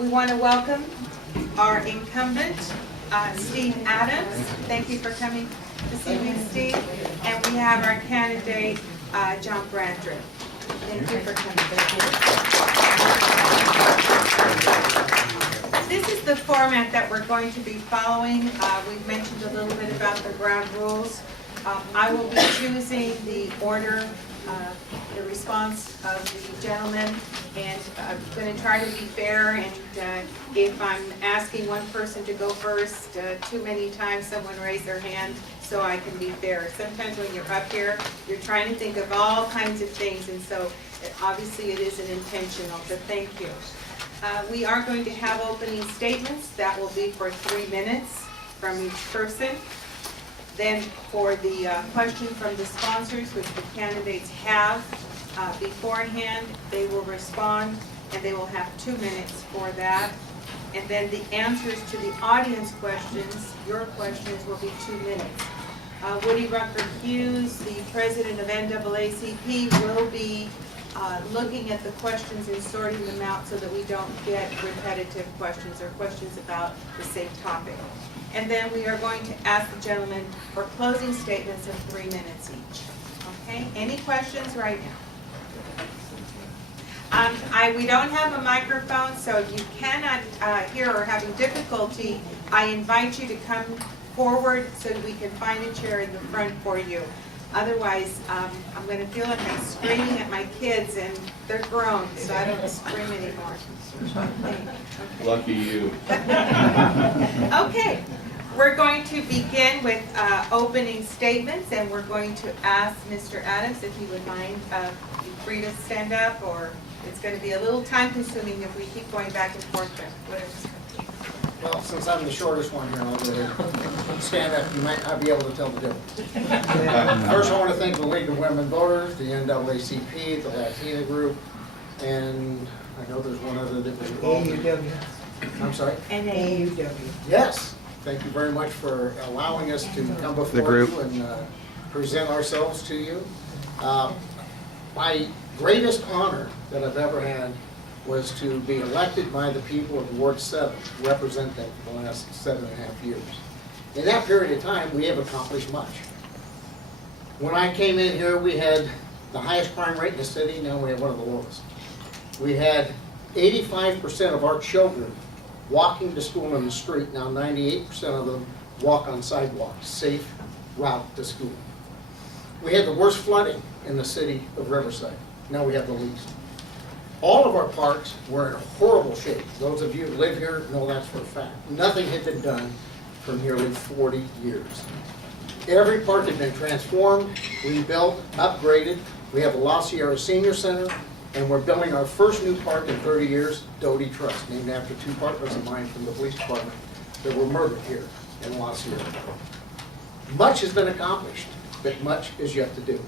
We want to welcome our incumbent, Steve Adams. Thank you for coming this evening, Steve. And we have our candidate, John Brandreth. Thank you for coming. This is the format that we're going to be following. We've mentioned a little bit about the ground rules. I will be choosing the order, the response of the gentleman, and I'm going to try to be fair, and if I'm asking one person to go first too many times, someone raise their hand so I can be fair. Sometimes when you're up here, you're trying to think of all kinds of things, and so obviously it isn't intentional, but thank you. We are going to have opening statements. That will be for 3 minutes from each person. Then for the question from the sponsors, which the candidates have beforehand, they will respond, and they will have 2 minutes for that. And then the answers to the audience questions, your questions, will be 2 minutes. Woody Rucker Hughes, the president of NAACP, will be looking at the questions and sorting them out so that we don't get repetitive questions or questions about the same topic. And then we are going to ask the gentleman for closing statements of 3 minutes each. Okay? Any questions right now? We don't have a microphone, so if you cannot hear or having difficulty, I invite you to come forward so we can find a chair in the front for you. Otherwise, I'm going to feel like I'm screaming at my kids, and they're grown, so I don't scream anymore. Okay. Lucky you. Okay, we're going to begin with opening statements, and we're going to ask Mr. Adams if he would mind, be free to stand up, or it's going to be a little time consuming if we keep going back and forth there. Whatever. Well, since I'm the shortest one here, I'll go ahead and stand up. You might not be able to tell the difference. First, I want to thank the League of Women Voters, the NAACP, the Latina group, and I know there's one other that was involved. AUW. I'm sorry? AUW. Yes. Thank you very much for allowing us to come before you and present ourselves to you. My greatest honor that I've ever had was to be elected by the people of Ward 7, to represent them for the last 7.5 years. In that period of time, we have accomplished much. When I came in here, we had the highest crime rate in the city. Now we have one of the lowest. We had 85% of our children walking to school in the street. Now 98% of them walk on sidewalks, safe route to school. We had the worst flooding in the city of Riverside. Now we have the least. All of our parks were in horrible shape. Those of you who live here know that's for a fact. Nothing had been done for nearly 40 years. Every park had been transformed, rebuilt, upgraded. We have a La Sierra Senior Center, and we're building our first new park in 30 years, Doty Trust, named after 2 partners of mine from the police department that were murdered here in La Sierra. Much has been accomplished, but much is yet to do.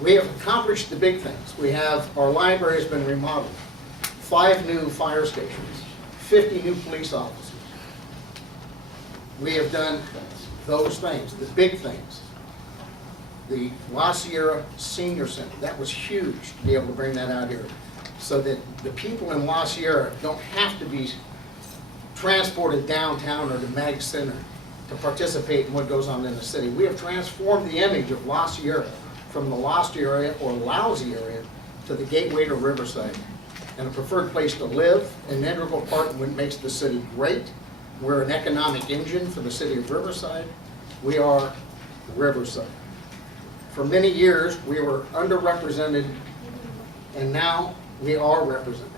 We have accomplished the big things. We have, our library has been remodeled, 5 new fire stations, 50 new police officers. We have done those things, the big things. The La Sierra Senior Center, that was huge to be able to bring that out here so that the people in La Sierra don't have to be transported downtown or to Mag Center to participate in what goes on in the city. We have transformed the image of La Sierra from the lost area or lousy area to the gateway to Riverside and a preferred place to live, an integral part in what makes the city great. We're an economic engine for the city of Riverside. We are Riverside. For many years, we were underrepresented, and now we are represented.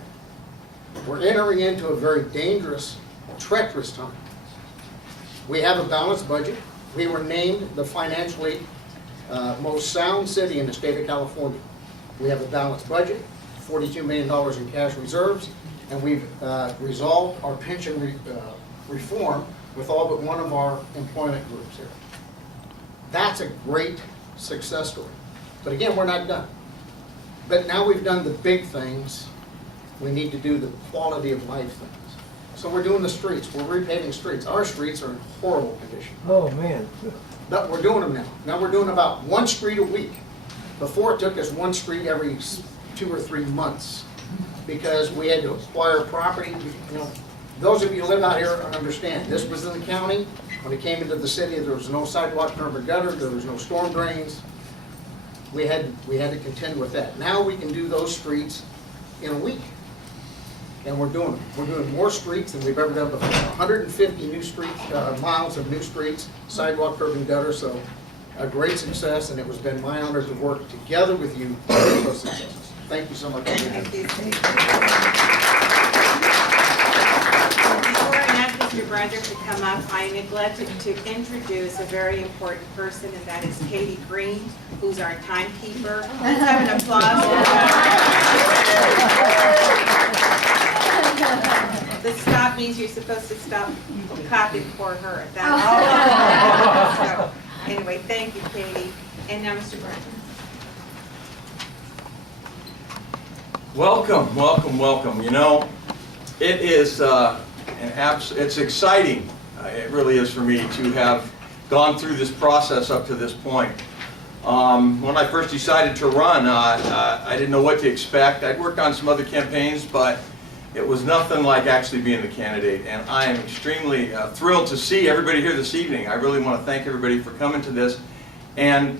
We're entering into a very dangerous, treacherous time. We have a balanced budget. We were named the financially most sound city in the state of California. We have a balanced budget, $42 million in cash reserves, and we've resolved our pension reform with all but one of our employment groups here. That's a great success story. But again, we're not done. But now we've done the big things, we need to do the quality of life things. So we're doing the streets, we're repaving streets. Our streets are in horrible condition. Oh, man. But we're doing them now. Now we're doing about 1 street a week. Before it took us 1 street every 2 or 3 months. because we had to acquire property. You know, those of you who live out here understand, this was in the county. When it came into the city, there was no sidewalk, curb, or gutter, there was no storm drains. We had to contend with that. Now we can do those streets in a week. And we're doing them. We're doing more streets than we've ever done before. 150 new streets, miles of new streets, sidewalk, curb, and gutter. So a great success, and it has been my honor to work together with you to make those successes. Thank you so much. Thank you. Before I ask Mr. Broderick to come up, I neglected to introduce a very important person, and that is Katie Green, who's our timekeeper. Let's have an applause for her. The stop means you're supposed to stop clapping for her. So, anyway, thank you, Katie. And now, Mr. Broderick. Welcome, welcome, welcome. You know, it is it's exciting. It really is for me to have gone through this process up to this point. When I first decided to run, I didn't know what to expect. I'd worked on some other campaigns, but it was nothing like actually being the candidate. And I am extremely thrilled to see everybody here this evening. I really want to thank everybody for coming to this and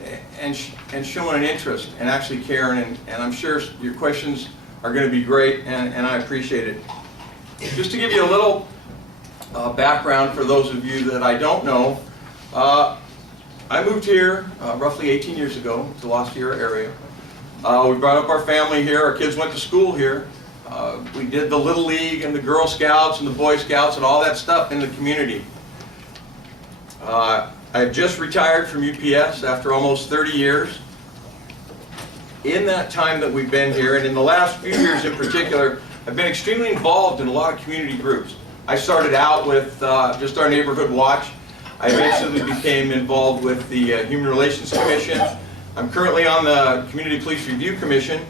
showing an interest and actually caring. And I'm sure your questions are going to be great, and I appreciate it. Just to give you a little background for those of you that I don't know, I moved here roughly 18 years ago to the Los Sierra area. We brought up our family here. Our kids went to school here. We did the Little League and the Girl Scouts and the Boy Scouts and all that stuff in the community. I just retired from UPS after almost 30 years. In that time that we've been here, and in the last few years in particular, I've been extremely involved in a lot of community groups. I started out with just our neighborhood watch. I eventually became involved with the Human Relations Commission. I'm currently on the Community Police Review Commission.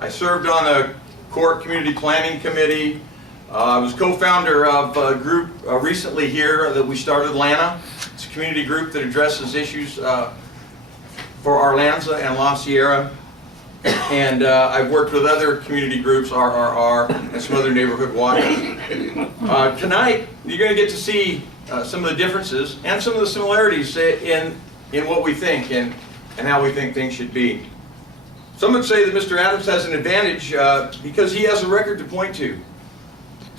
I served on the Court Community Planning Committee. I was co-founder of a group recently here that we started, Atlanta. It's a community group that addresses issues for Arlanza and La Sierra. And I've worked with other community groups, RRR, and some other neighborhood watches. Tonight, you're going to get to see some of the differences and some of the similarities in what we think and how we think things should be. Some would say that Mr. Adams has an advantage because he has a record to point to.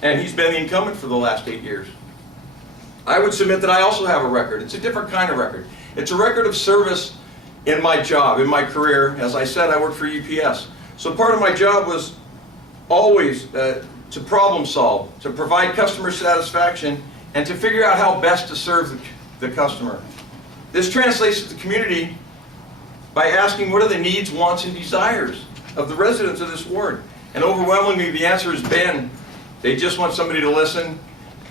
And he's been the incumbent for the last 8 years. I would submit that I also have a record. It's a different kind of record. It's a record of service in my job, in my career. As I said, I worked for UPS. So part of my job was always to problem solve, to provide customer satisfaction, and to figure out how best to serve the customer. This translates to the community by asking what are the needs, wants, and desires of the residents of this ward. And overwhelmingly, the answer has been they just want somebody to listen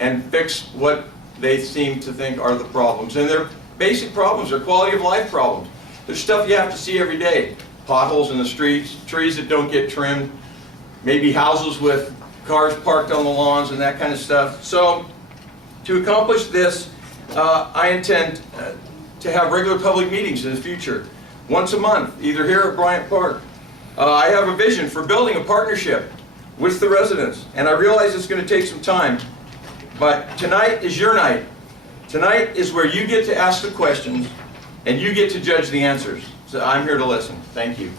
and fix what they seem to think are the problems. And their basic problems are quality of life problems. There's stuff you have to see every day. Potholes in the streets, trees that don't get trimmed, maybe houses with cars parked on the lawns and that kind of stuff. So to accomplish this, I intend to have regular public meetings in the future, once a month, either here at Bryant Park. I have a vision for building a partnership with the residents, and I realize it's going to take some time, but tonight is your night. Tonight is where you get to ask the questions and you get to judge the answers. So I'm here to listen. Thank you.